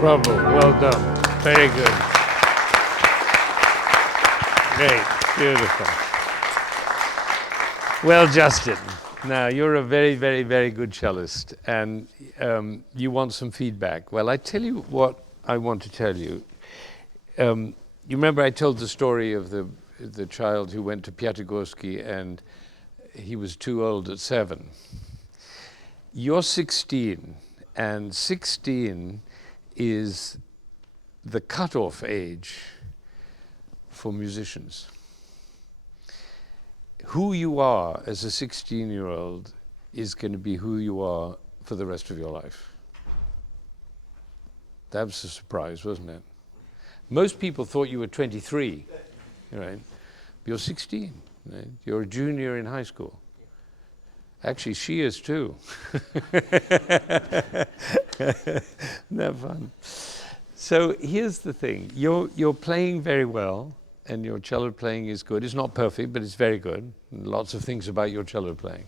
Bravo, well done. Very good. Great, beautiful. Well, Justin, now you're a very, very, very good cellist, and you want some feedback. Well, I tell you what I want to tell you. You remember I told the story of the child who went to Piatigorsky and he was too old at 7. You're 16, and 16 is the cutoff age for musicians. Who you are as a 16-year-old is going to be who you are for the rest of your life. That was a surprise, wasn't it? Most people thought you were 23, right? You're 16, right? You're a junior in high school. Actually, she is too. Isn't that fun? So here's the thing. You're playing very well, and your cello playing is good. It's not perfect, but it's very good. And lots of things about your cello playing.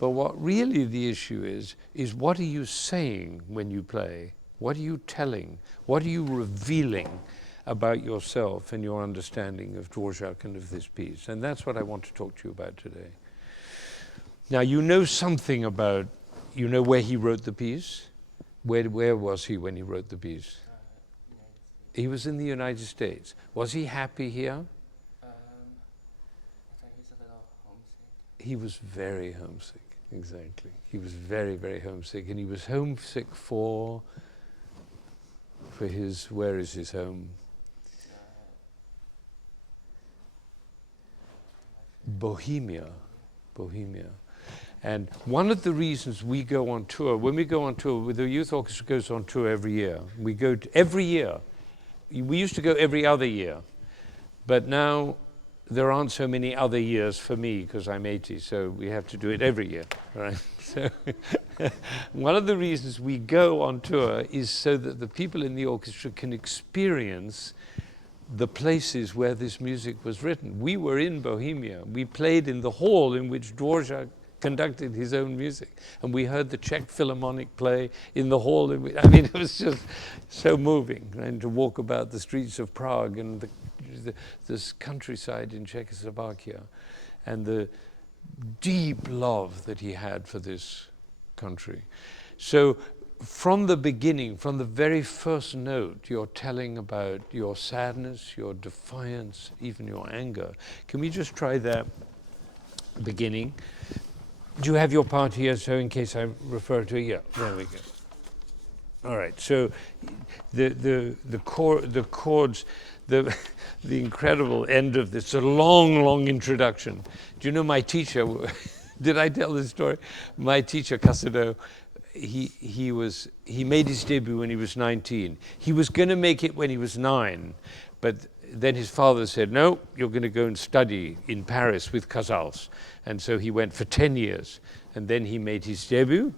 But what really the issue is what are you saying when you play? What are you telling? What are you revealing about yourself and your understanding of Dvorak and of this piece. And that's what I want to talk to you about today. Now, you know something about, you know where he wrote the piece? Where was he when he wrote the piece? He was in the United States. Was he happy here? I think he's a little homesick. He was very homesick, exactly. He was very, very homesick. And he was homesick for his, where is his home? Bohemia. And one of the reasons we go on tour, when we go on tour, the youth orchestra goes on tour every year. We go every year. We used to go every other year, but now there aren't so many other years for me because I'm 80, so we have to do it every year, right? So one of the reasons we go on tour is so that the people in the orchestra can experience the places where this music was written. We were in Bohemia. We played in the hall in which Dvorak conducted his own music, and we heard the Czech Philharmonic play in the hall. I mean, it was just so moving, and to walk about the streets of Prague and this countryside in Czechoslovakia, and the deep love that he had for this country. So from the beginning, from the very first note, you're telling about your sadness, your defiance, even your anger. Can we just try that beginning? Do you have your part here, so in case I refer to it? Yeah, there we go. All right, so the chords, the incredible end of this, a long introduction. Do you know my teacher, did I tell this story? My teacher, Concerto, he made his debut when he was 19. He was going to make it when he was 9, but then his father said, no, you're going to go and study in Paris with Casals. And so he went for 10 years. And then he made his debut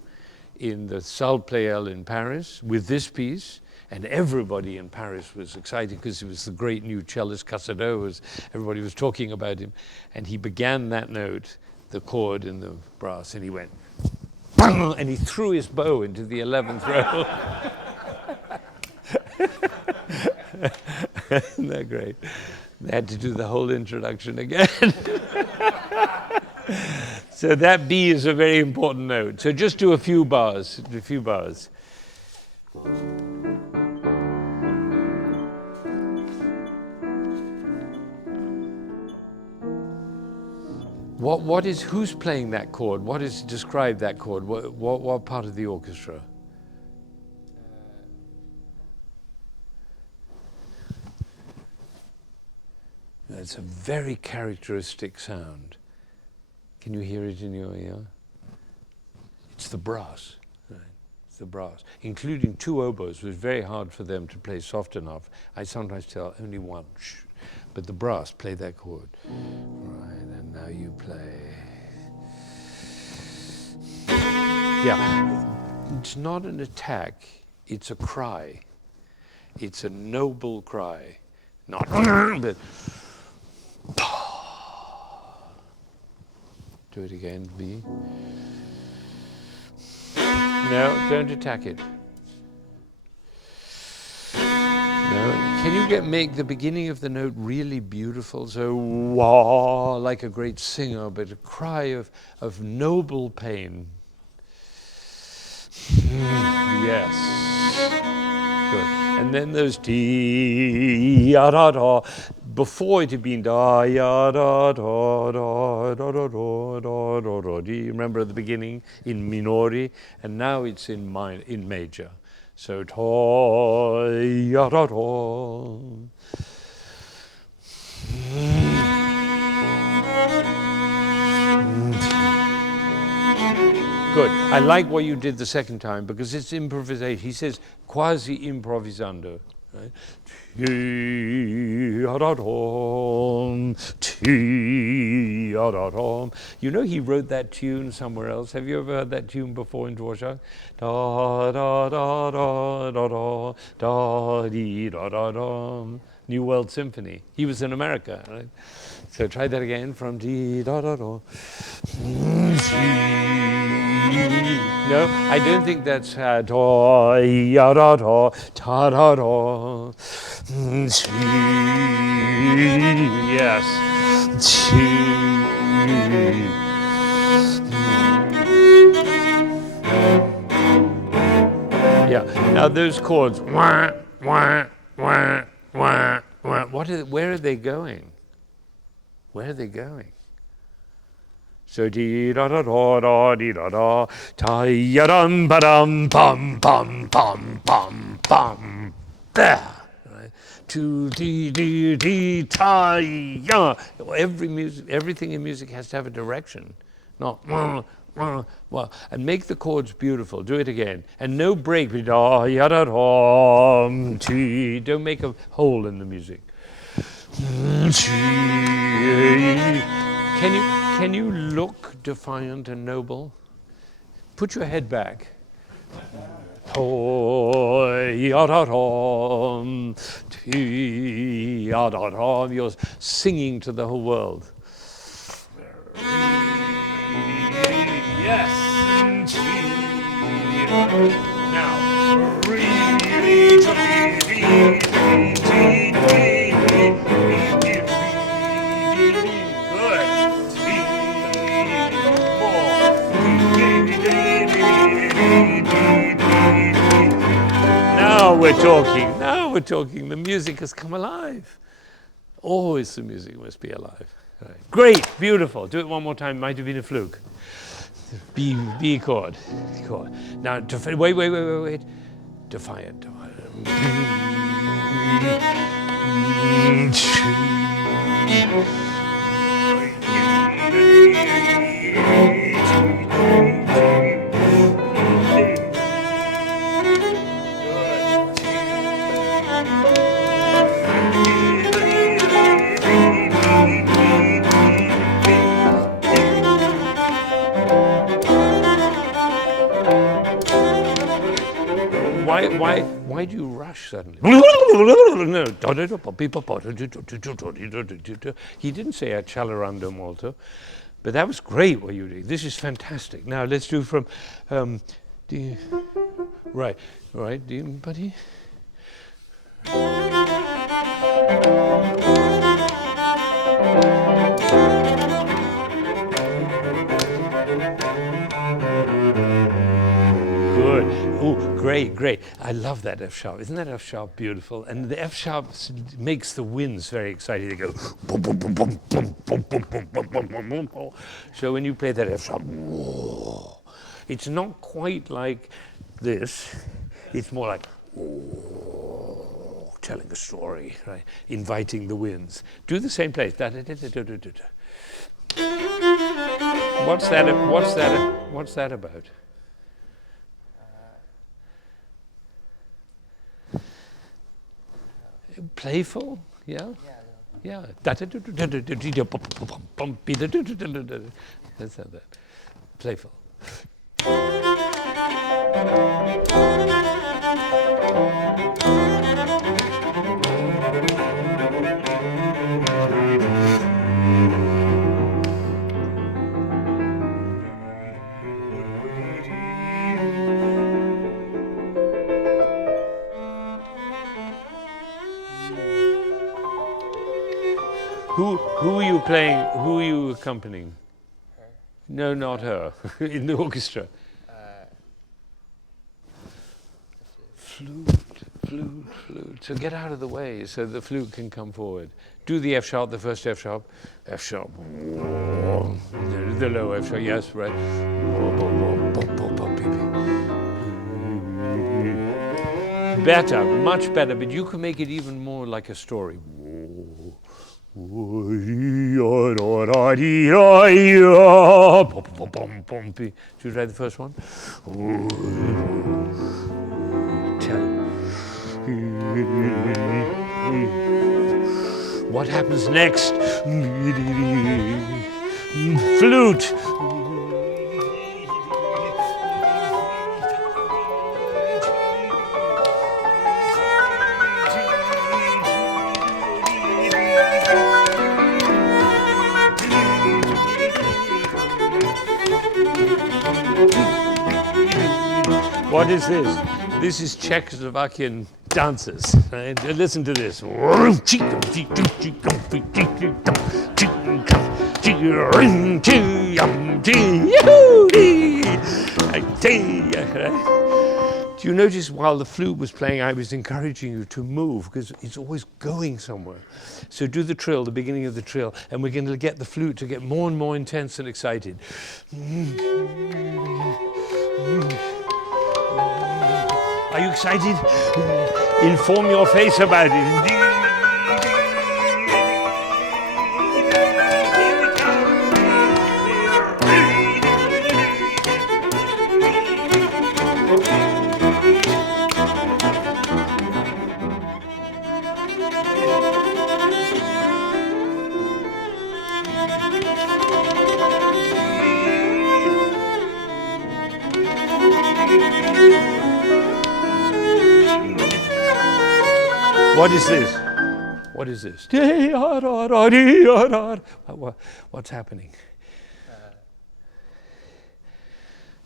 in the Salle Pleyel in Paris with this piece. And everybody in Paris was excited because it was the great new cellist Concerto. Everybody was talking about him. And he began that note, the chord and the brass, and he went, bang, and he threw his bow into the 11th row. Isn't that great? They had to do the whole introduction again. So that B is a very important note. So just do a few bars, who's playing that chord? Describe that chord? What part of the orchestra? It's a very characteristic sound. Can you hear it in your ear? It's the brass. Right? It's the brass. Including 2 oboes. It was very hard for them to play soft enough. I sometimes tell only one. Shh. But the brass, play that chord. Right, and now you play. Yeah. It's not an attack. It's a cry. It's a noble cry. Not but do it again, B. No, don't attack it. No, can you make the beginning of the note really beautiful? So, wah, like a great singer, but a cry of noble pain. Yes. Good. And then those dee ya da da. Before it had been da ya da da da da da da da da da. Do you remember at the beginning in minori? And now it's in major. So da ya da da. Good. I like what you did the second time because it's improvisation. He says quasi improvisando. Right? You know he wrote that tune somewhere else. Have you ever heard that tune before in Dvorak? Da da da da da da da dee da da da. New World Symphony. He was in America, right? So try that again from dee da da da. No, I don't think that's da ya da da da da da. Yes. Yeah. Now those chords. Wah, wah, wah, wah, wah. Where are they going? Where are they going? So dee da da da da dee da da, ta ya dum ba dum pum pum pum pum pum. There. Right. To dee dee dee ta ya. Everything in music has to have a direction, not well, and make the chords beautiful. Do it again, and no break. Da ya da da. Don't make a hole in the music. Can you look defiant and noble? Put your head back. You're singing to the whole world. Yes. Now. Now we're talking. The music has come alive. Always the music must be alive. Right. Great, beautiful. Do it one more time. Might have been a fluke. B chord. Now, wait. Defiant. Why do you rush suddenly? No. He didn't say accelerando molto, but that was great what you did. This is fantastic. Now let's do from right, buddy. Good. Oh, great. I love that F sharp. Isn't that F sharp beautiful? And the F sharp makes the winds very exciting. They go boom, boom, boom, boom, boom, boom, boom, boom, boom, boom, boom, boom. So when you play that F sharp, whoa, it's not quite like this. It's more like telling a story, right? Inviting the winds. Do the same place. What's that about? Playful, yeah. That's how that. Playful. Who are you playing? Who are you accompanying? Her. No, not her. In the orchestra. Flute. So get out of the way so the flute can come forward. Do the F sharp, the first F sharp. F sharp. The low F sharp. Yes, right. Better, much better, but you can make it even more like a story. Should we try the first one? What happens next? Flute. What is this? This is Czechoslovakian dancers. Right? Listen to this. Do you notice while the flute was playing, I was encouraging you to move because it's always going somewhere. So do the trill, the beginning of the trill, and we're going to get the flute to get more and more intense and excited. Are you excited? Inform your face about it. What is this? What is this? What's happening?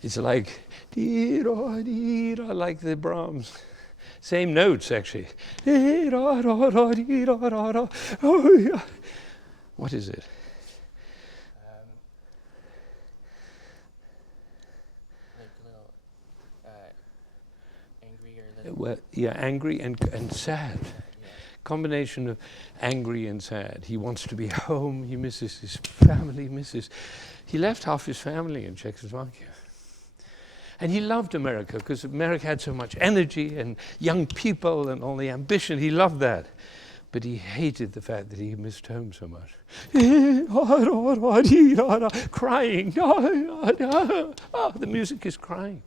It's like like the Brahms. Same notes, actually. What is it? Like a little angry or little. Well, yeah, angry and sad. Combination of angry and sad. He wants to be home. He misses his family. He left half his family in Czechoslovakia. And he loved America because America had so much energy and young people and all the ambition. He loved that. But he hated the fact that he missed home so much. Crying. The music is crying.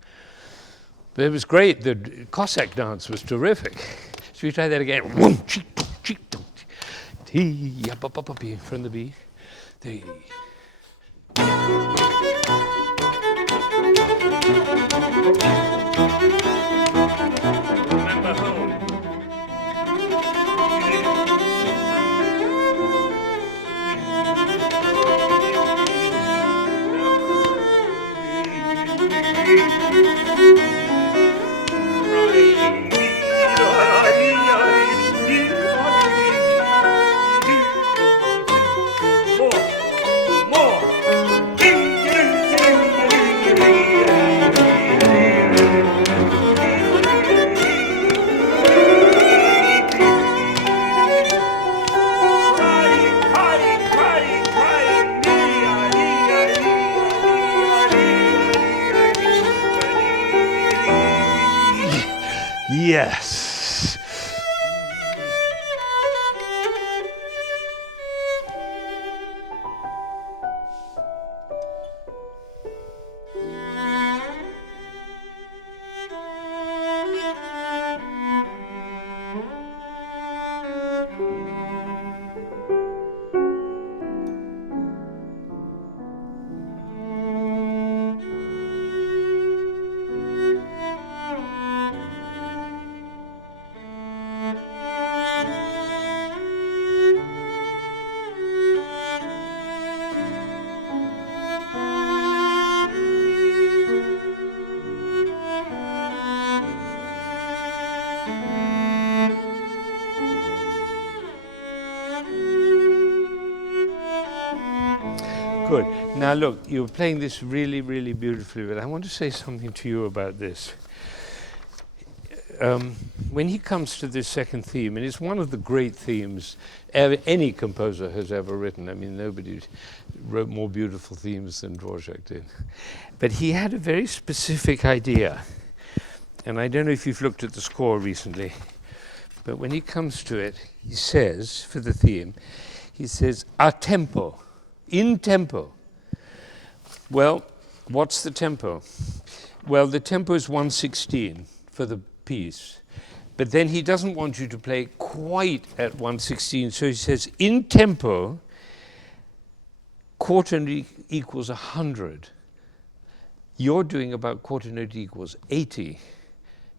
But it was great. The Cossack dance was terrific. Should we try that again? From the B. Remember home. Yes. Good. Now look, you're playing this really, really beautifully, but I want to say something to you about this. When he comes to this second theme, and it's one of the great themes any composer has ever written. I mean, nobody wrote more beautiful themes than Dvorak did. But he had a very specific idea. And I don't know if you've looked at the score recently, but when he comes to it, he says, for the theme, he says, a tempo. In tempo. Well, what's the tempo? Well, the tempo is 1/16 for the piece. But then he doesn't want you to play quite at 1/16, so he says, in tempo, quarter note equals 100. You're doing about quarter note equals 80.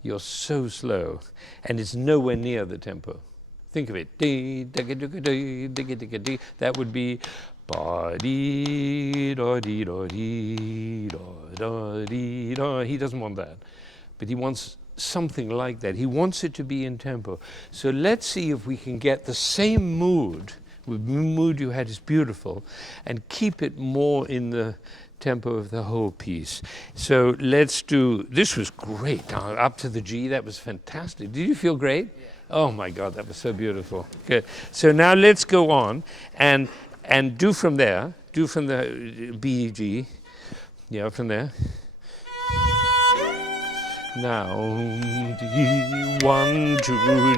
You're so slow, and it's nowhere near the tempo. Think of it. That would be he doesn't want that. But he wants something like that. He wants it to be in tempo. So let's see if we can get the same mood. The mood you had is beautiful, and keep it more in the tempo of the whole piece. So let's do, this was great, up to the G, that was fantastic. Did you feel great? Yeah. Oh my God, that was so beautiful. Good. So now let's go on and do from there, do from the B, G, yeah, from there. Now, D, 1, 2, 3,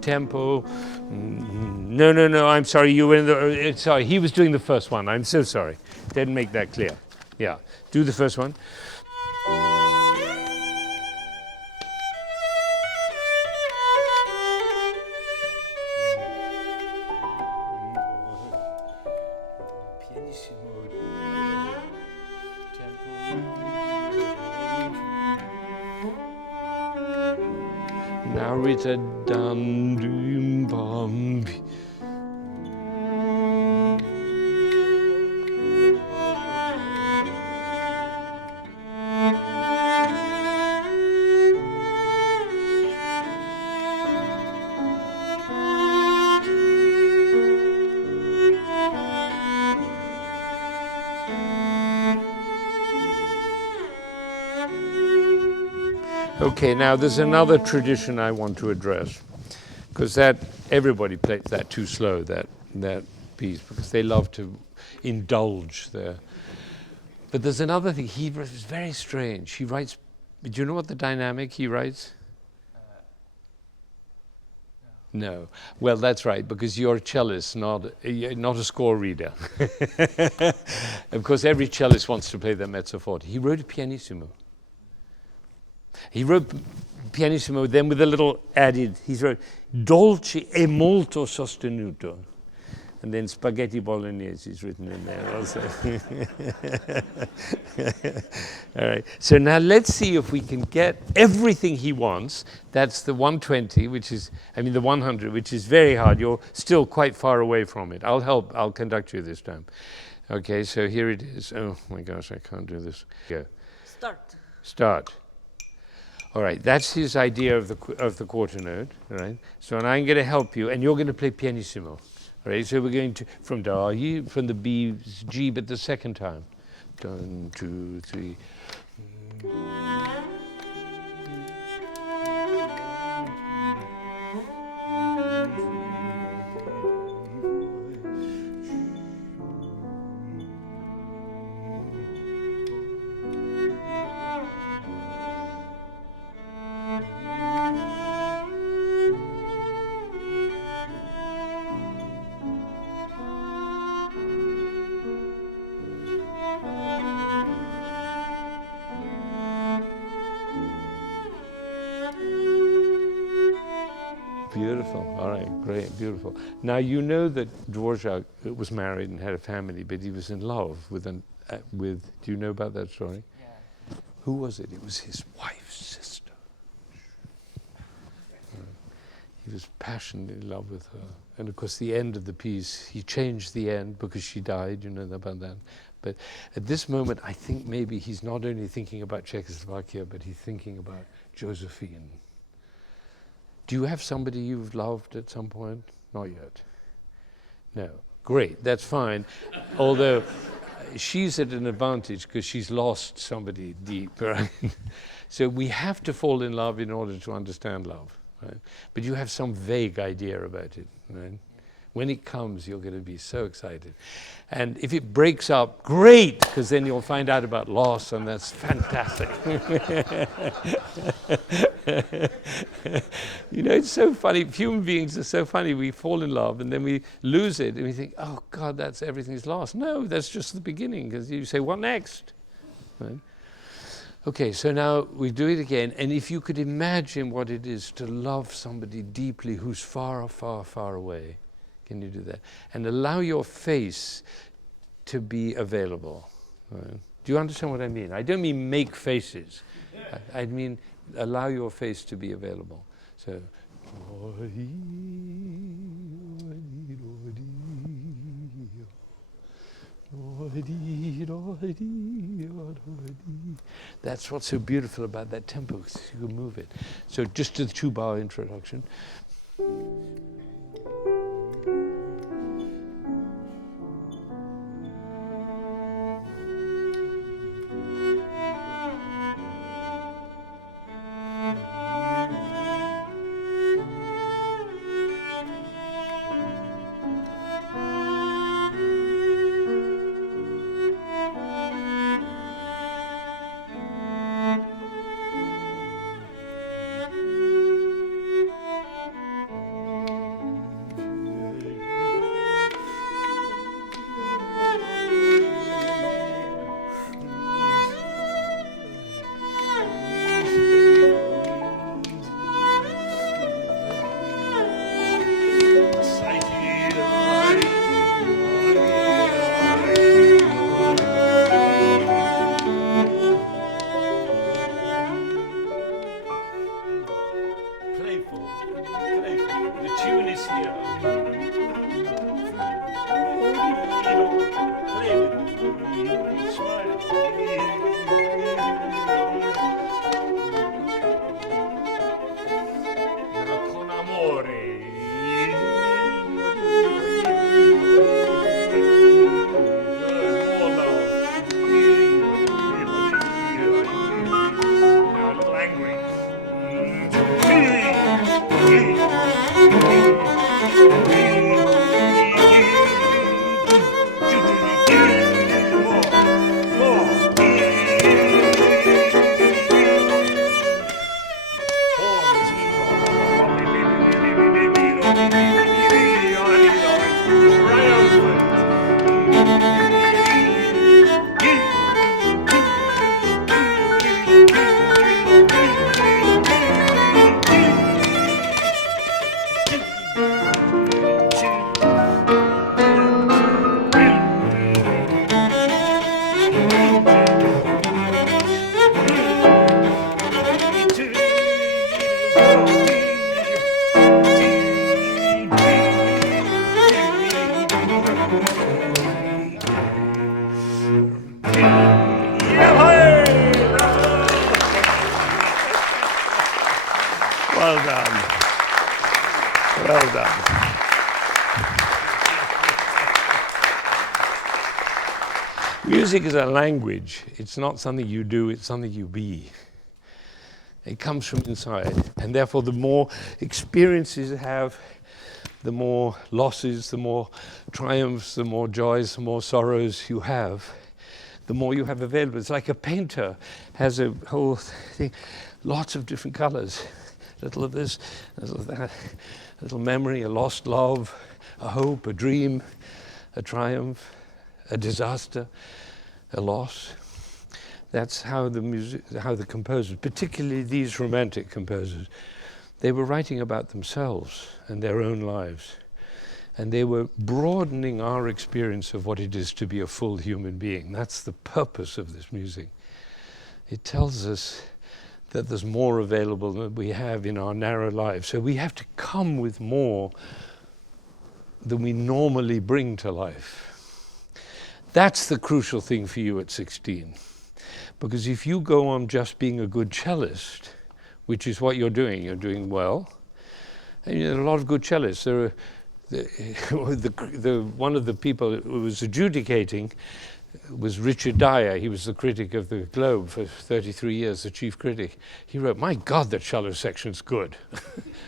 tempo. No, I'm sorry, you were in the, sorry, he was doing the first one. I'm so sorry. Didn't make that clear. Yeah, do the first one. Now it's a dum dum bum. Okay, now there's another tradition I want to address, because that everybody plays that too slow, that piece, because they love to indulge there. But there's another thing. He was very strange. He writes. Do you know what the dynamic he writes? No. Well, that's right, because you're a cellist, not a score reader. Of course, every cellist wants to play their mezzo forte. He wrote a pianissimo. He wrote pianissimo, then with a little added, he wrote dolce e molto sostenuto. And then spaghetti bolognese is written in there also. All right, so now let's see if we can get everything he wants. That's the 120, which is, the 100, which is very hard. You're still quite far away from it. I'll help, I'll conduct you this time. Okay, so here it is. Oh my gosh, I can't do this. Go. Start. All right, that's his idea of the quarter note. All right, so now I'm going to help you, and you're going to play pianissimo. All right, so we're going to from the B, G, but the second time. 1, 2, 3. Beautiful. All right, great, beautiful. Now you know that Dvorak was married and had a family, but he was in love with do you know about that story? Yeah. Who was it? It was his wife's sister. He was passionately in love with her. And of course, the end of the piece, he changed the end because she died, you know about that. But at this moment, I think maybe he's not only thinking about Czechoslovakia, but he's thinking about Josephine. Do you have somebody you've loved at some point? Not yet. No. Great, that's fine. Although she's at an advantage because she's lost somebody deep, right? So we have to fall in love in order to understand love, right? But you have some vague idea about it, right? When it comes, you're going to be so excited. And if it breaks up, great, because then you'll find out about loss, and that's fantastic. You know, it's so funny. Human beings are so funny. We fall in love, and then we lose it, and we think, oh, God, that's everything's lost. No, that's just the beginning, because you say, what next? Right? Okay, so now we do it again, and if you could imagine what it is to love somebody deeply who's far, far, far away, can you do that? And allow your face to be available. Right? Do you understand what I mean? I don't mean make faces. I mean allow your face to be available. So, That's what's so beautiful about that tempo, because you can move it. So just to the 2-bar introduction. Well done. Well done. Music is a language. It's not something you do, it's something you be. It comes from inside. And therefore, the more experiences you have, the more losses, the more triumphs, the more joys, the more sorrows you have, the more you have available. It's like a painter has a whole thing, lots of different colors. A little of this, a little of that, a little memory, a lost love, a hope, a dream, a triumph, a disaster, a loss. That's how the composers, particularly these romantic composers, they were writing about themselves and their own lives. And they were broadening our experience of what it is to be a full human being. That's the purpose of this music. It tells us that there's more available than we have in our narrow lives. So we have to come with more than we normally bring to life. That's the crucial thing for you at 16. Because if you go on just being a good cellist, which is what you're doing well, and there are a lot of good cellists. There are one of the people who was adjudicating was Richard Dyer. He was the critic of the Globe for 33 years, the chief critic. He wrote, "My God, the cello section's good."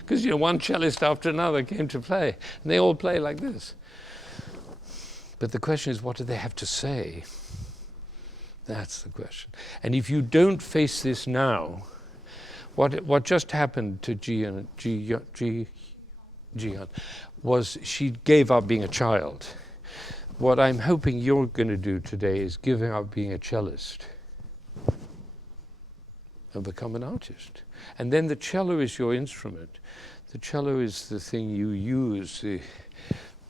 Because, one cellist after another came to play, and they all play like this. But the question is, what do they have to say? That's the question. And if you don't face this now, what just happened to Jian was she gave up being a child. What I'm hoping you're going to do today is give up being a cellist and become an artist. And then the cello is your instrument. The cello is the thing you use,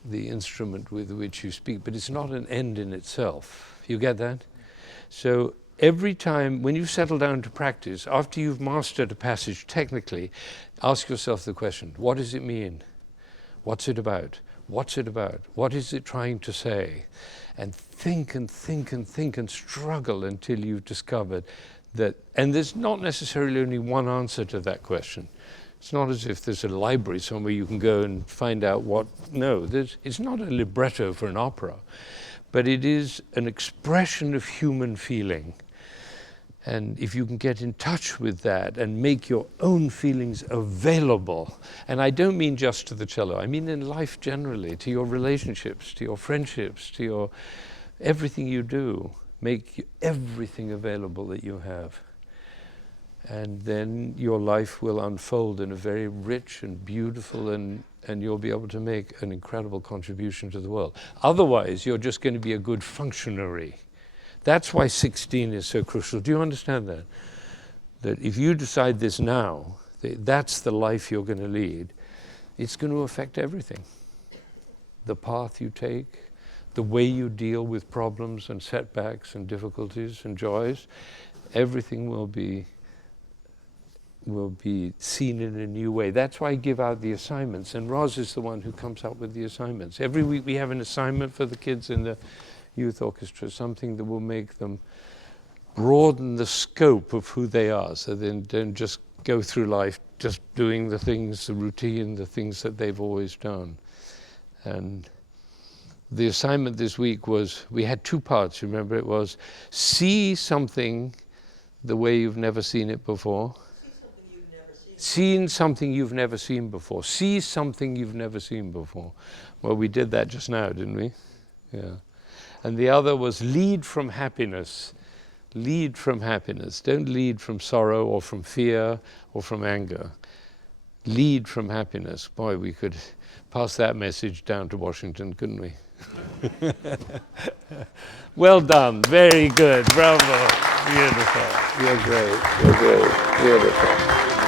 the instrument with which you speak, but it's not an end in itself. You get that? So every time, when you settle down to practice, after you've mastered a passage technically, ask yourself the question, what does it mean? What's it about? What's it about? What is it trying to say? And think and think and think and struggle until you've discovered that, and there's not necessarily only one answer to that question. It's not as if there's a library somewhere you can go and find out what, no, it's not a libretto for an opera, but it is an expression of human feeling. And if you can get in touch with that and make your own feelings available, and I don't mean just to the cello, I mean in life generally, to your relationships, to your friendships, to your everything you do, make everything available that you have. And then your life will unfold in a very rich and beautiful, and you'll be able to make an incredible contribution to the world. Otherwise, you're just going to be a good functionary. That's why 16 is so crucial. Do you understand that? That if you decide this now, that's the life you're going to lead, it's going to affect everything. The path you take, the way you deal with problems and setbacks and difficulties and joys, everything will be seen in a new way. That's why I give out the assignments, and Roz is the one who comes up with the assignments. Every week we have an assignment for the kids in the youth orchestra, something that will make them broaden the scope of who they are, so they don't just go through life just doing the things, the routine, the things that they've always done. And the assignment this week was, we had two parts, remember? It was see something the way you've never seen it before. Seen something you've never seen before. See something you've never seen before. Well, we did that just now, didn't we? Yeah. And the other was lead from happiness. Lead from happiness. Don't lead from sorrow or from fear or from anger. Lead from happiness. Boy, we could pass that message down to Washington, couldn't we? Well done. Very good. Bravo. Beautiful. You're great. You're great. Beautiful.